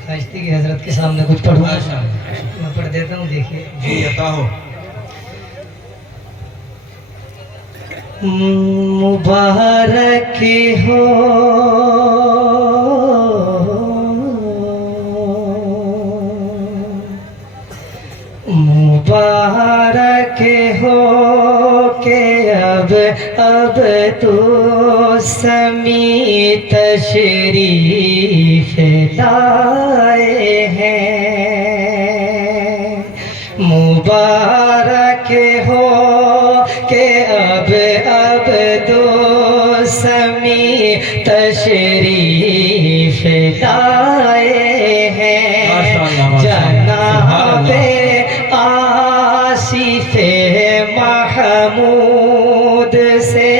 ख्वाहिश थी कि हजरत के सामने कुछ पढ़ूँ। मैं पढ़ देता हूँ, देखिए जी अता हो। मुबारक हो मुबारक हो के अब तो समी तशरीफ लाए हैं। मुबारक हो के अब तो समी तशरीफ लाए हैं। जनाबे आसिफे महमूद से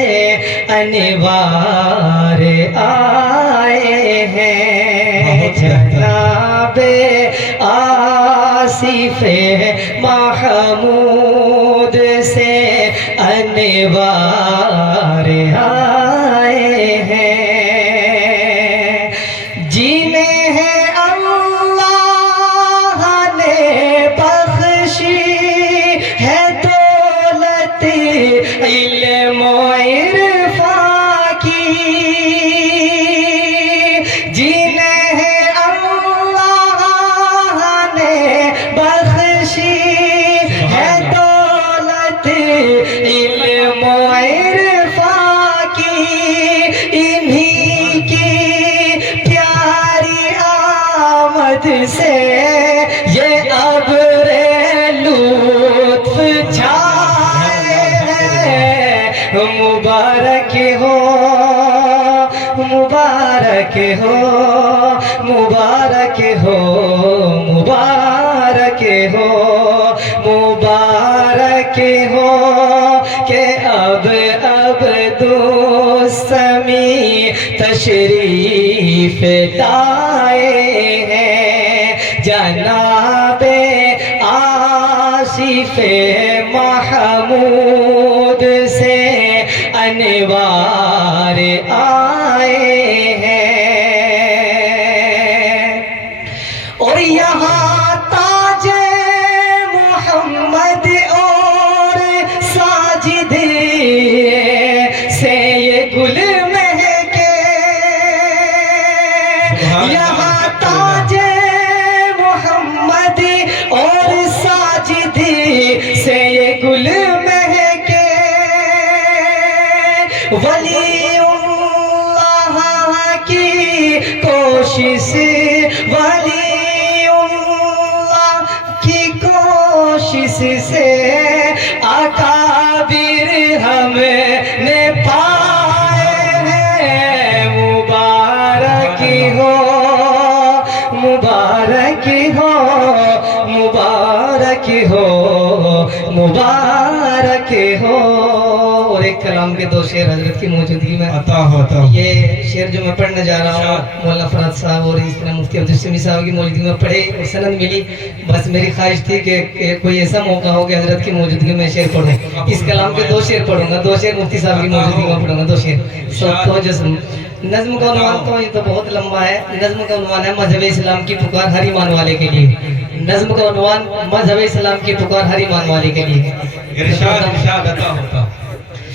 अनवार आए हैं। जनाबे आसिफे महमूद से अनवार आए हैं। जिन्हें है अल्लाह ने बख्शी है दौलत इल्म इरफा की। जिन्हें है अल्लाह ने बख्शी है दौलत इल्म इरफा की। इन्हीं की प्यारी आमद से ये अब्रे लुत्फ छाए हैं। मुबारक हो मुबारक हो मुबारक हो मुबारक हो मुबारक हो के अब दो समी तशरीफ लाए हैं। जनाबे आसिफे महमूद से अनवार आए हैं। और यहाँ ताजे मोहम्मद और साजिद से ये गुल महके। यहाँ ताजे मोहम्मद और साजिद से ये गुल महके। वलीउल्लाह की कोशिश वलीउल्लाह की कोशिश से अकाबिर हमने पाए हैं। मुबारक हो मुबारक हो मुबारक हो मुबारक हो। और एक कलाम के दो शेर हजरत की मौजूदगी में अता हो। ये शेर जो मैं पढ़ने जा रहा हूँ मौलाना फराज साहब और इस तरह मुफ्ती अब्दुल शमी साहब की मौजूदगी में पढ़े और सनद मिली। बस मेरी ख्वाहिश थी कि कोई ऐसा मौका हो कि हजरत की मौजूदगी में शेर पढ़ूँ। इस कलाम के दो शेर पढ़ूंगा, दो शेर मुफ्ती साहब की मौजूदगी में पढ़ूंगा, दो शेर। तो जस्म नज्म का उन्वान तो ये तो बहुत लंबा है। नज्म का उन्वान है मजहब इस्लाम की पुकार हर ईमान वाले के लिए। नज्म का उन्वान मजहब इस्लाम की पुकार हर ईमान वाले के लिए। इरशाद इरशाद अता होता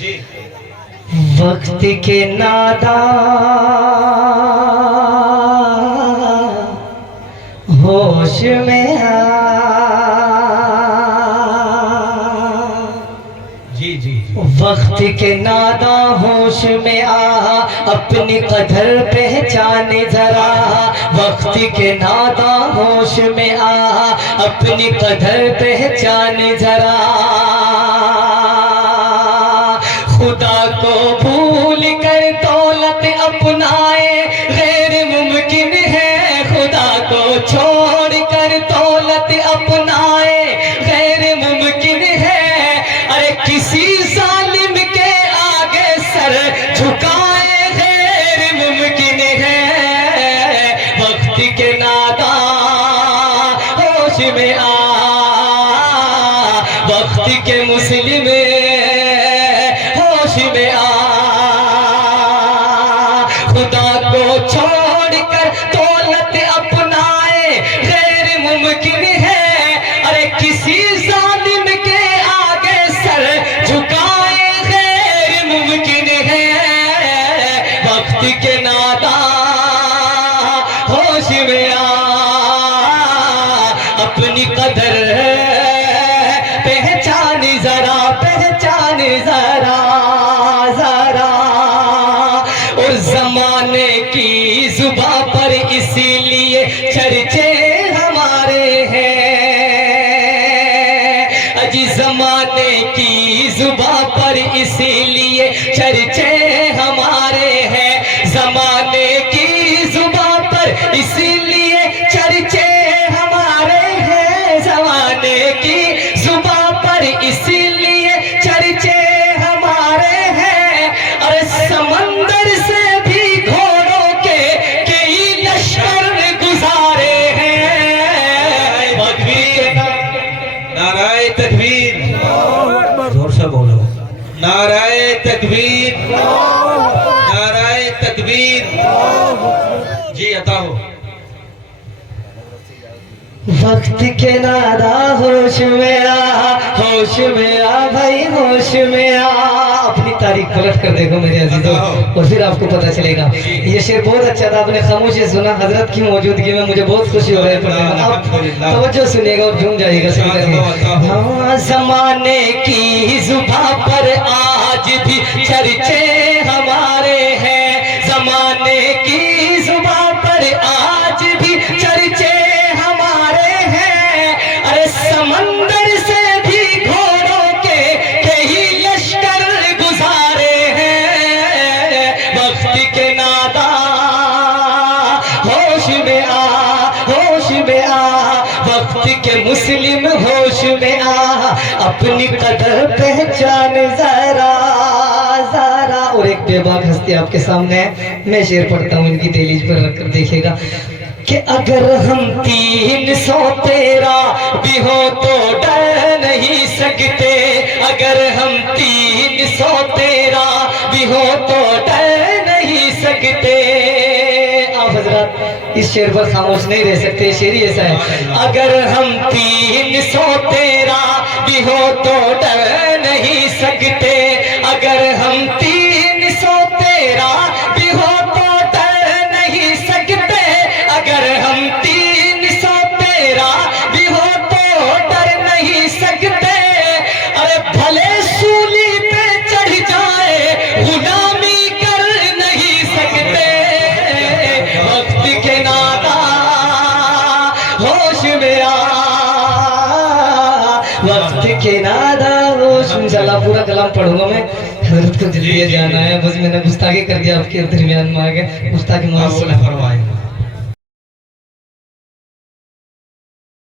जी। वक्त के नादान होश में आ। जी जी वक्त के नादा होश में आ अपनी कदर पहचान जरा। वक्त के नादा होश में आ अपनी कदर पहचान जरा। खुदा को भूल कर दौलत अपनाए गैर मुमकिन है। खुदा को छोड़ कर दौलत अपनाए गैर मुमकिन है। अरे किसी जालिम के आगे सर झुकाए गैर मुमकिन है। वक्त के नादा होश में आ वक्त के मुस्लिम होश में आ। खुदा को छोड़कर दौलत अपनाए में आ, अपनी कदर पहचान जरा, पहचान जरा जरा। और जमाने की जुबां पर इसीलिए चर्चे हमारे हैं, अजी जमाने की जुबां पर इसीलिए चर्चे हमारे हैं, जमाने की जुबां पर इसीलिए चर्चे हमारे हैं, जमाने की जुबां पर इसीलिए चर्चे हमारे हैं। अरे समंदर से भी घोड़ों के कई लश्कर गुजारे हैं। नाराए तकबीर, जोर से बोलो, नाराए तकबीर, नाराए तकबीर। जी अता हो। वक्त के नादा होश में आ, होश में आ भाई, होश में आ। अपनी तारीख पलट कर देखो मेरे अजीजों, और फिर आपको पता चलेगा। ये शेर बहुत अच्छा था, आपने खामोशी सुना। हजरत की मौजूदगी में मुझे बहुत खुशी हो रही है पढ़ने में। आप तवज्जो सुनिएगा और झूम जाइएगा सुन करके। हाँ, जमाने की जुबां पर आज भी चर्चे हमारे हैं, जमाने की जुबां पर आज भी चर्चे हमारे हैं। अरे समंदर से भी घोड़ों के कई लश्कर गुजारे हैं। वक्त के नादा होश में आ, होश में आ, वक्त के मुस्लिम होश में आ, अपनी कदर पहचान जरा जरा। और एक बेबाक हस्ती आपके सामने है, मैं शेर पढ़ता हूँ, इनकी दहलीज पर रखकर देखिएगा कि अगर हम 313 भी हो तो डर नहीं सकते, अगर हम 313 भी हो तो डर नहीं सकते। आप हजरात इस शेर पर खामोश नहीं रह सकते, शेर ही ऐसा है। अगर हम 313 भी हो तो डर नहीं सकते, अगर हम 313 भी हो तो डर नहीं सकते, अगर हम 313 भी हो तो डर नहीं सकते। अरे भले सूली पे चढ़ जाए गुलामी कर नहीं सकते। वक्त के नादा होश में आ, वक्त के नादा होश में। इंशाल्लाह पूरा कलाम पढ़ूंगा मैं, हजरत को जल्दी जाना है, बस मैंने गुस्ताखी कर दिया आपके दरमियान में आ गए, गुस्ताखी माफ फरमाए।